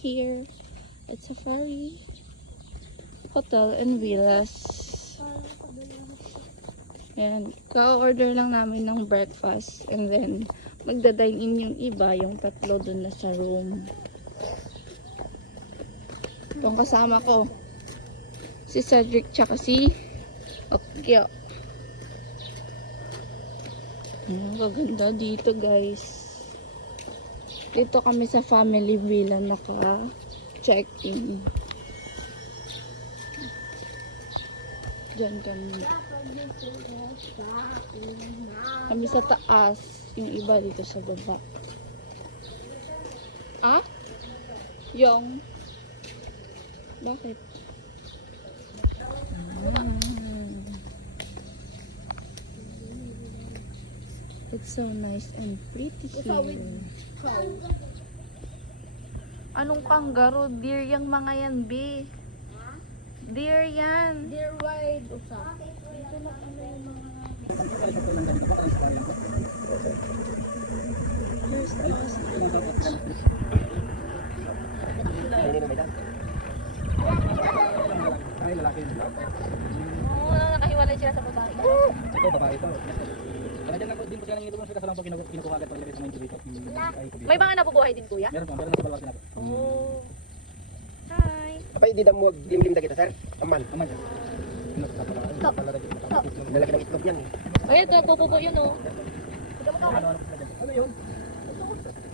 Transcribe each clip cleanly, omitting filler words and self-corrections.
here at Safari Hotel and Villas. Ayan, ka-order lang namin ng breakfast and then magda-dine in yung iba, yung tatlo dun na sa room. Itong kasama ko, si Cedric tsaka si Okyo. Maganda dito guys. Dito kami sa family villa naka-check-in. Diyan kami. Kami sa taas. Yung iba dito sa baba. Ah? Yung? Bakit? It's so nice and pretty here. Anong kangaroo? Deer yung mga yan, B. Deer yan. Deer wide usa. Dito na kami yung mga Here's the ostrich. Ay, lalaki. Oo, nakahiwalay sila sa babae. Ito, babae ito. Kaya dyan lang din po sila ng itong kasalang po kinukuha agad pag ilagay sa mga incubator. May mga nabubuhay din kuya? Meron na sa balwag natin. Oh. Hi. Apa hindi na mo limlim na kita, sir? Aman. Aman. Stop. Lalaki ng itlog yan eh. Ay, ito, pupupo yun oh. Ano yun?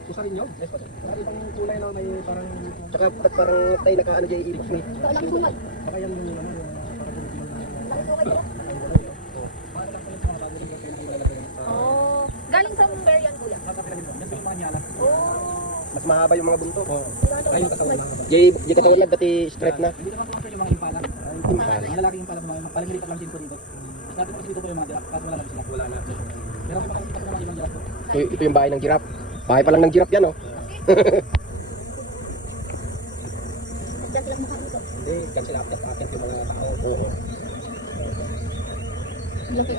Kusa rin yun? Yes, pati. Parang itong kulay na may parang... Tsaka ba't parang tayo naka-ano dyan ibig ni? Ito lang sumal. Saka yan yung ano yung... Oh. Galing sa bear yan kuya? Oh. Mas mahaba yung mga bunto. Oo. Ay, yung katawan lang. Jay katawan lang dati straight na. Hindi naman po yung mga impala. Impala. Mga lalaking impala po, mga palimilipat lang din po dito. Dati po kasi dito po yung mga giraffe, kaso wala na sila. Wala na. Pero kung makikita po mga ibang giraffe po. Ito yung bahay ng giraffe. Bahay pa lang ng giraffe yan, oh. Diyan sila mukha dito. Hindi, kan sila akit yung mga tao. Oo.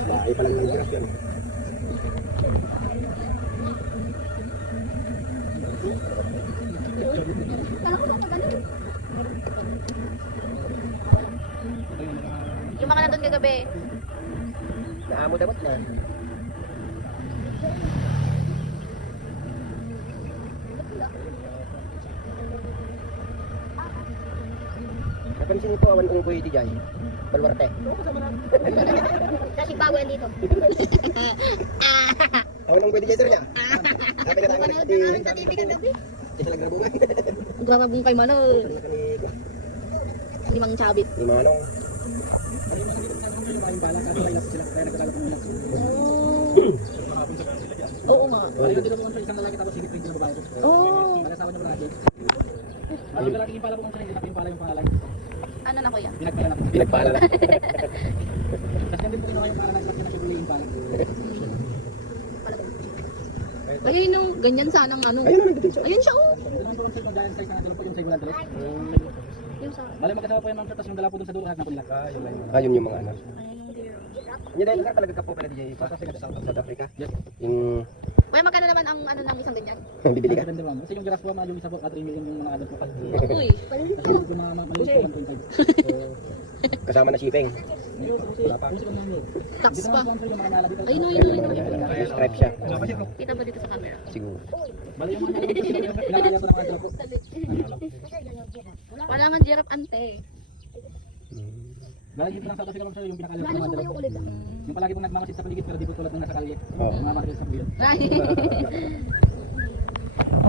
Bahay pa lang ng giraffe yan. Yung mga nandun kagabi. Naamo-damot na. Napansin niyo po awan unggoy di jay. Balwarte. Kasi bago yan dito. Awan unggoy di jay sir niya. Sabi na tayo di. Isa lang nabungan. Grabong kay Mano. Limang chabit. Di mano. Yung mga impala, kaso may lapos sila. Kaya nagkakalat ng ilang. Oo nga. Ayun, dito po kung isang lalaki tapos higit 20 na babae. Oh. Mag-asawa niya po na natin. Yung lalaking impala po kung saan hindi impala yung pangalan. Ano na kuya? Pinagpala na po. Pinagpala na. Tapos yan din po kinuha yung pangalan ng pinagpuli yung impala. Ayun no, ganyan sanang ano. Ayun na nagdating siya. Ayun siya oh. Ito naman po ang size ng giant size na nandun po yung size wala dalawa. Yung sa Bale magkasama po yan ma'am, tapos yung dala po dun sa dulo lahat na po nila. Ayun yung mga anak. ayun yung deer. Hindi dahil sir talaga ka po pala DJ sa South Africa. Yes. Yung Kuya, magkano naman ang ano ng isang ganyan? bibili ka. Depende ma'am. Kasi yung giraffe po ma'am, yung isa po at 3 million yung mga adult po. Uy. Kasi yung mga maliit po 1.5. Kasama na shipping. Tax Dito pa. naman po yung mga nala dito. Ayun ayun. Stripe siya. Kita ba dito sa camera? Siguro. Bale yung mga pinakaya po ng mga po. Wala nga giraffe ante. Bale dito lang sa South Africa ma'am, yung pinakaya po ng mga ulit. yung palagi pong nagmamasid sa paligid pero di po tulad ng nasa kalye. Oo. Mga mamasid sa paligid. Ay.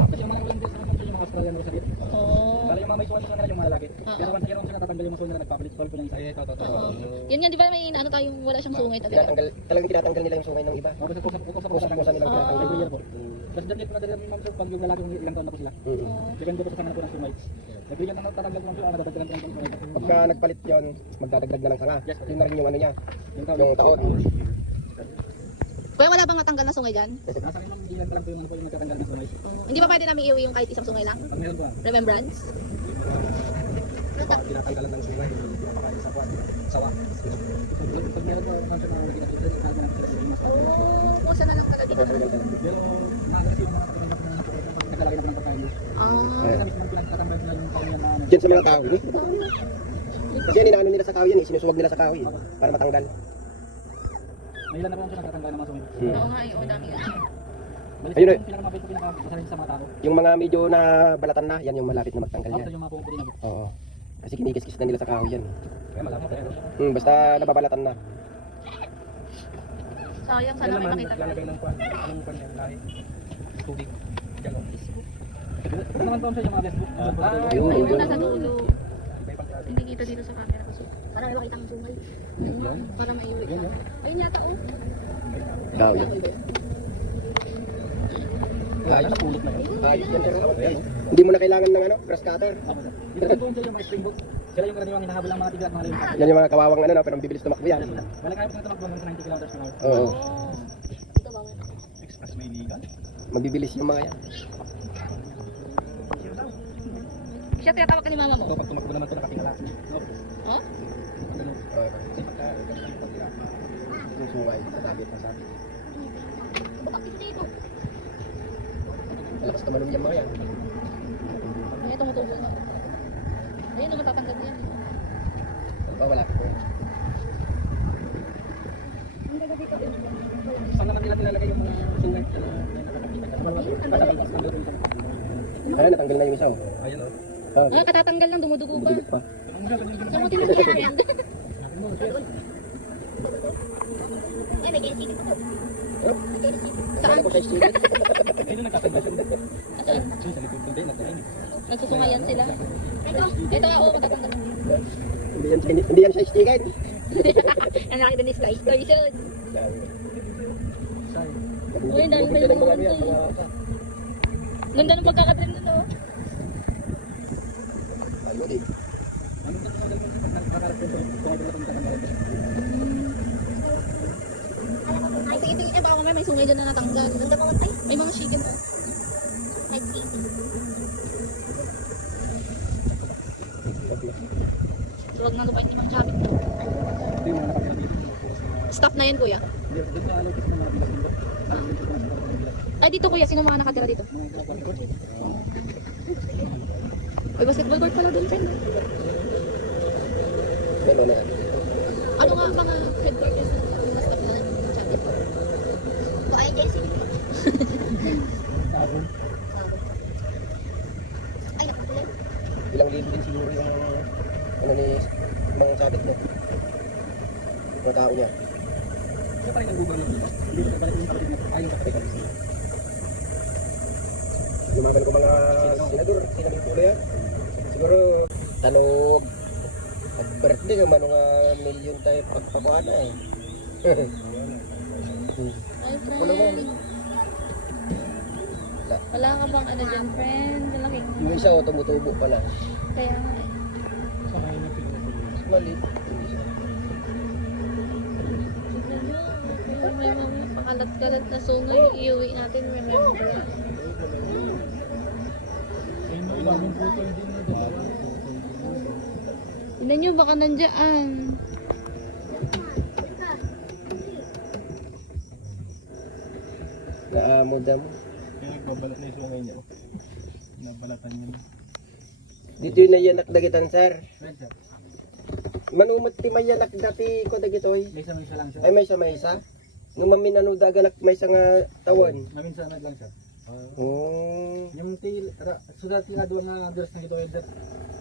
Kasi yung mga ulang din sa mga Australian mo sa dito. Oh. Bale yung mga may suwan sila yung mga lalaki. Pero kung sa sila tatanggal yung mga suwan nila nagpapalit call po ng isa. Oo. Yun nga, di ba may ano tayong wala siyang sungay talaga. Talagang tinatanggal nila yung sungay ng iba. O kasi kung sa Kusa nilang tinatanggal. every year po. Kasi dyan po na dali ma'am sir, pag yung lalaki kung ilang taon na po sila. Depende po sa mga po ng sungay. Every year na tatanggal po ma'am sir, nadadagdagan po ng sungay. Pagka nagpalit yun, magdadagdag na ng sanga. Yun na rin yung ano niya. Yung taon. Yung taon. Kuya, wala bang natanggal na sungay dyan? Nasa akin ma'am, hindi lang pa lang po yung ano po yung nagtatanggal ng sungay. Hindi ba pwede namin iuwi yung kahit isang sungay lang? Pag meron po ma'am. Remembrance? Pag tinatanggalan ng sungay, pinapakain sa kwan. Sawa. Pag meron po ma'am sir, mga nakita ko sila, sila sila. Oo, kusa na lang talaga dito. Pero nakakasi yung mga kapatid na naglalagay na po ng pagkain. Kaya sa mismo pinagtatanggal nila yung kahoy na ano. Diyan sa mga kahoy. Kasi yan inaano nila sa kahoy yan, sinusuwag nila sa kahoy para matanggal. May ilan na po ang nagtatanggal ng mga sungay. Oo nga, yung dami nga. Balik Ayun po eh. yung pinakamabait po pinakasasalin sa mga tao. Yung mga medyo na balatan na, yan yung malapit na magtanggal After yan. yung mga pumuputi na po. Oo. Kasi kinikis-kis na nila sa kahoy yan. Kaya malapit tayo. Basta nababalatan na. Sayang, sana may makita tayo. Lalagay ng kwan. Anong kwan yan? Lahi. Tubig. Diyan o. Ito naman po siya yung mga Facebook. Ayun, Ayun, ayun. nasa dulo. Iba ibang klase. Hindi kita dito sa camera ko. Para may makita ang sungay. Ayun, para maiuwi ka. Ayun yata, oh. Kahoy yan. Ayos. Pulot na yun. Ayos yan. Hindi mo na kailangan ng ano, grass cutter. Dito rin po siya yung mga springbook. Sila yung karaniwang hinahabol ng mga tiga at mga layong. Yan yung mga kawawang ano, pero ang bibilis tumakbo yan. Balik kaya po ng tumakbo hanggang sa 90 kilometers per hour. Oo. Dito ba? Express may legal. Mabibilis yung mga yan. Siya tinatawag ka ni mama mo? So pag tumakbo naman ito nakatingala. Oh? Ganun. Okay. Kasi pagka Yung sungay, sasabi at sasabi. Bakit dito? Malakas naman yung mga yan. Ay, tumutubo na. Ayun, matatanggal niya. Wala. Saan naman nila nilalagay yung mga sungay? Ayun, natanggal na yung isa. Oh. Ayun o. Ah, katatanggal lang, dumudugo pa. Bibilit pa. Saan mo tinatanggal yan? Ay, may gensi. Saan? Ako sa student. Ayun nagtatanggal siya. Saan? Sa likod ng tayo. Nagsusungayan sila. Ito nga, oo, matatanggal. Hindi yan sa sticker. Ang laki din ni Sky. Sky shoot. Uy, dami pa Yan yung ang mga mga yan. Ganda ng pagkakatrim nun, oh. Ayun eh. Ay, tingin niya baka mamaya may sungay dyan na natanggal. May mga chicken pa. May chicken. Huwag na lupain ni Mang Chabit na. Stop na yan, kuya. Ay, dito kuya. Sino mga nakatira dito? Ay, basketball court pala doon, friend. Ano na yan? Ano nga mga headquarters ng basketball na Mang Chabit? Ay, Jessie. Ay, nakapula. Ilang libo din siguro yung ano ni mga sabit niya. Mga tao niya. Siya pa rin ang Google dito. Hindi ko balik yung kapatid niya. Ayun kapatid ko. Lumagan ko mga senador, sinabing tuloy yan. Siguro tanog at birthday yung mga million tayo pagpakuha na eh. Ay, friend. Wala ka bang ano dyan, friend? Malaking. Yung isa o tumutubo pala. Kaya nga eh. Mas maliit. May mga pakalat-kalat na sungay. Iuwi natin, remember. Tignan nyo, baka nandiyan. Naamodam. Nagbabalat na yung sungay niya. Nabalatan niya. Dito na yan nakdagitan sir. Manumot ti may yanak dati ko dagitoy. May isa lang siya. Ay may isa. Nung maminano dagalak may isa nga tawon. Maminsan lang siya. Oh. Yung til, sudah tinaduan na address na ito edit.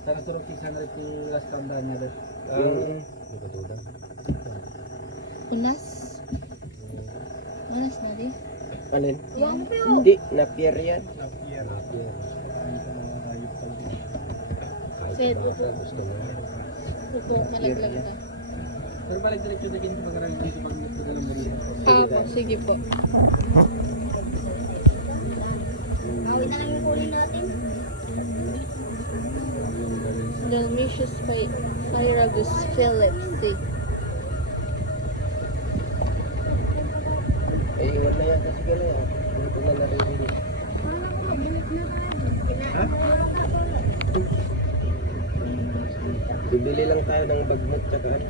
Sana suruh kisah na ito last tanda niya dito. Unas. Unas na di. Alin? Wampyo. Hindi, napier yan. Sige, pupo. Pupo, malaglag ka. Pero balik direksyon na ganito pag dito pag nagpagalang mo rin. Apo, sige po. Awit na lang yung huli natin. Dalmatius Pyragus Phillips. Eh, iwan na yan kasi gano'n yan. Hindi ko na naririnig. Ha? Bibili lang tayo ng bagnot tsaka ano.